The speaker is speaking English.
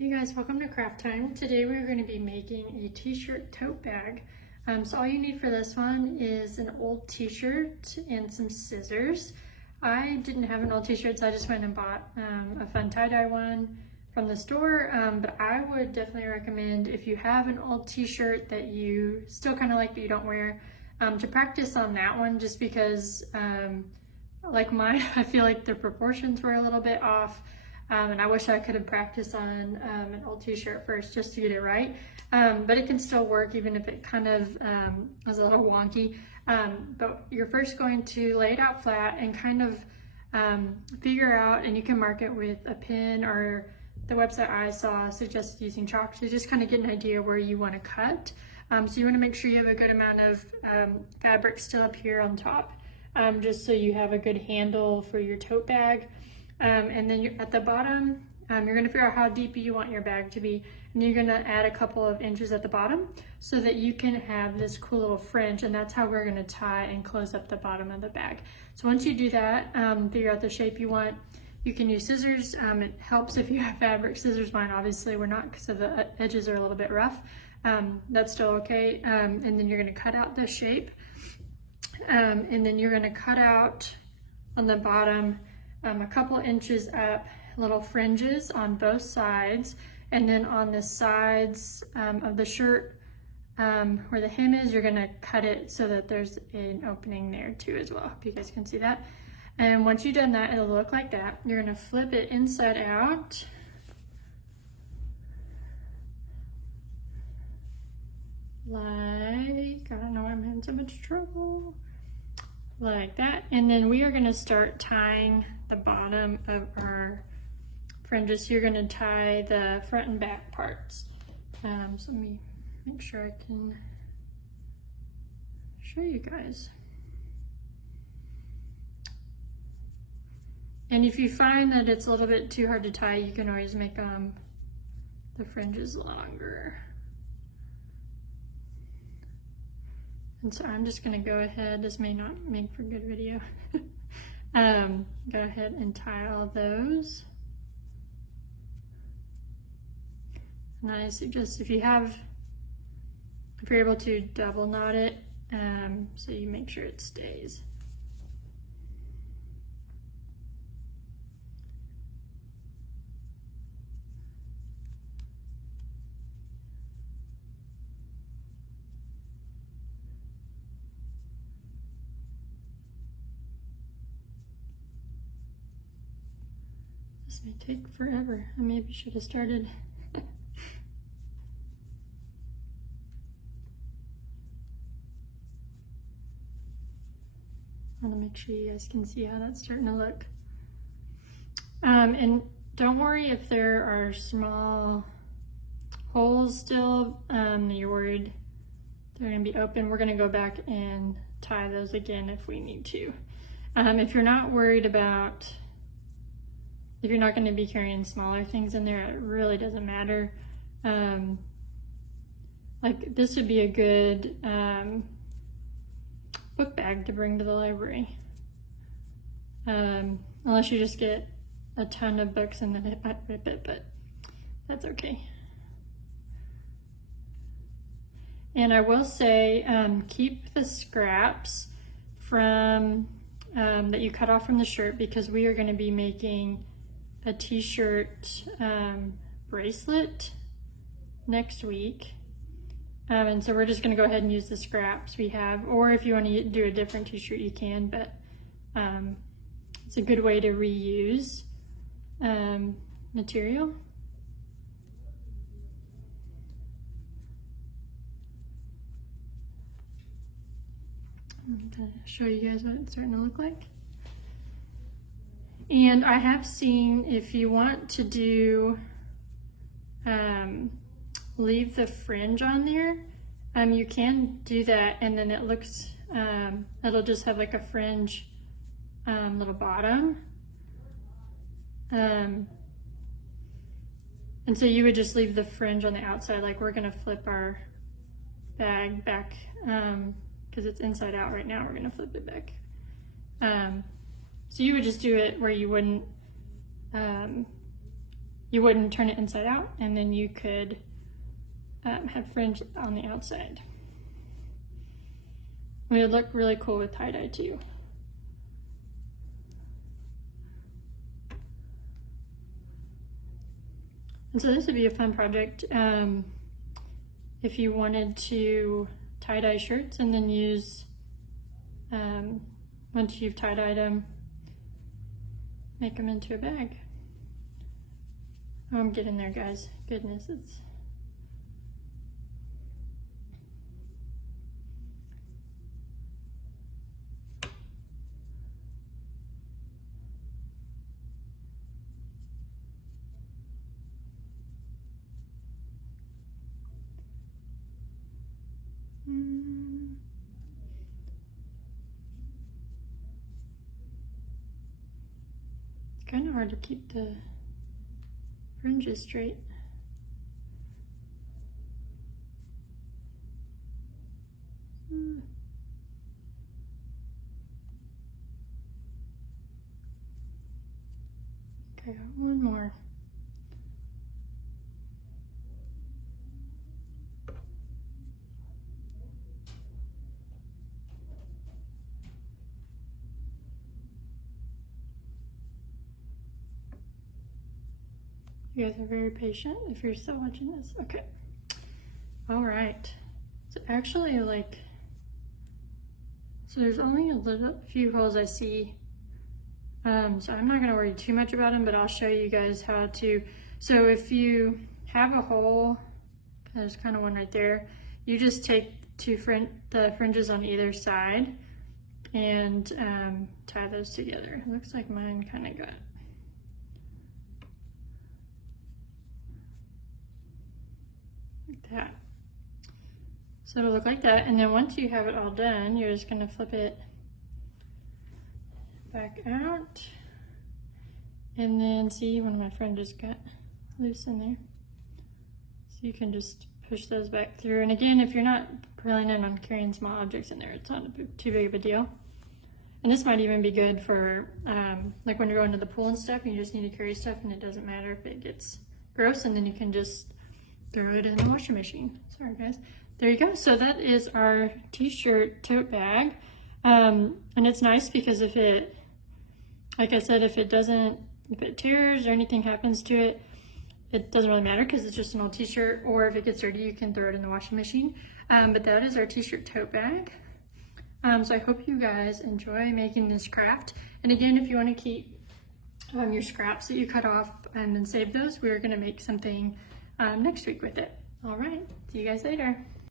Hey guys, welcome to Craft Time. Today we're going to be making a t-shirt tote bag. So all you need for this one is an old t-shirt and some scissors. I didn't have an old t-shirt, so I just went and bought a fun tie-dye one from the store. But I would definitely recommend, if you have an old t-shirt that you still kind of like but you don't wear, to practice on that one, just because like mine, I feel like the proportions were a little bit off. And I wish I could have practiced on an old t-shirt first just to get it right. But it can still work even if it kind of is a little wonky. But you're first going to lay it out flat and kind of figure out, and you can mark it with a pin, or the website I saw suggested using chalk to just kind of get an idea where you want to cut. So you want to make sure you have a good amount of fabric still up here on top, just so you have a good handle for your tote bag. And then at the bottom, you're going to figure out how deep you want your bag to be, and you're going to add a couple of inches at the bottom so that you can have this cool little fringe, and that's how we're going to tie and close up the bottom of the bag. So once you do that, figure out the shape you want. You can use scissors. It helps if you have fabric scissors. Mine obviously were not, because the edges are a little bit rough. That's still okay. And then you're going to cut out the shape, and then you're going to cut out on the bottom a couple inches up, little fringes on both sides, and then on the sides of the shirt where the hem is, you're going to cut it so that there's an opening there too as well. Hope you guys can see that. And once you've done that, it'll look like that. You're going to flip it inside out, like, I don't know why I'm having so much trouble, like that. And then we are going to start tying the bottom of our fringes. So you're going to tie the front and back parts. So let me make sure I can show you guys. And if you find that it's a little bit too hard to tie, you can always make the fringes longer. And so I'm just going to go ahead, this may not make for good video, go ahead and tie all of those. And I suggest if you're able to, double knot it so you make sure it stays. This may take forever. I maybe should have started. I want to make sure you guys can see how that's starting to look. And don't worry if there are small holes still that you're worried they're going to be open. We're going to go back and tie those again if we need to. If you're not worried about, if you're not going to be carrying smaller things in there, it really doesn't matter. Like this would be a good book bag to bring to the library. Unless you just get a ton of books and then it might rip it, but that's okay. And I will say, keep the scraps from that you cut off from the shirt, because we are going to be making a t-shirt bracelet next week. And so we're just going to go ahead and use the scraps we have, or if you want to do a different t-shirt you can, but it's a good way to reuse material. I'm going to show you guys what it's starting to look like. And I have seen, if you want to do, leave the fringe on there, you can do that, and then it looks, it'll just have like a fringe little bottom. And so you would just leave the fringe on the outside, like we're gonna flip our bag back, because it's inside out right now, we're gonna flip it back. So you would just do it where you wouldn't you wouldn't turn it inside out, and then you could have fringe on the outside. It would look really cool with tie-dye too. And so this would be a fun project if you wanted to tie-dye shirts and then use, once you've tie-dyed them, make them into a bag. Oh, I'm getting there, guys. Goodness, it's... It's kind of hard to keep the fringes straight. Okay, one more. You guys are very patient if you're still watching this. Okay. All right. So actually, like, so there's only a few holes I see. So I'm not going to worry too much about them, but I'll show you guys how to. So if you have a hole, there's kind of one right there, you just take the fringes on either side and tie those together. It looks like mine kind of got like that. So it'll look like that, and then once you have it all done, you're just going to flip it back out, and then see, one of my friends just got loose in there, so you can just push those back through. And again, if you're not planning on carrying small objects in there, it's not too big of a deal. And this might even be good for like when you're going to the pool and stuff, and you just need to carry stuff and it doesn't matter if it gets gross, and then you can just throw it in the washing machine. Sorry guys. There you go. So that is our t-shirt tote bag. And it's nice because if it, like I said, if it tears or anything happens to it, it doesn't really matter because it's just an old t-shirt, or if it gets dirty, you can throw it in the washing machine. But that is our t-shirt tote bag. So I hope you guys enjoy making this craft. And again, if you want to keep your scraps that you cut off and then save those, we're going to make something next week with it. All right. See you guys later.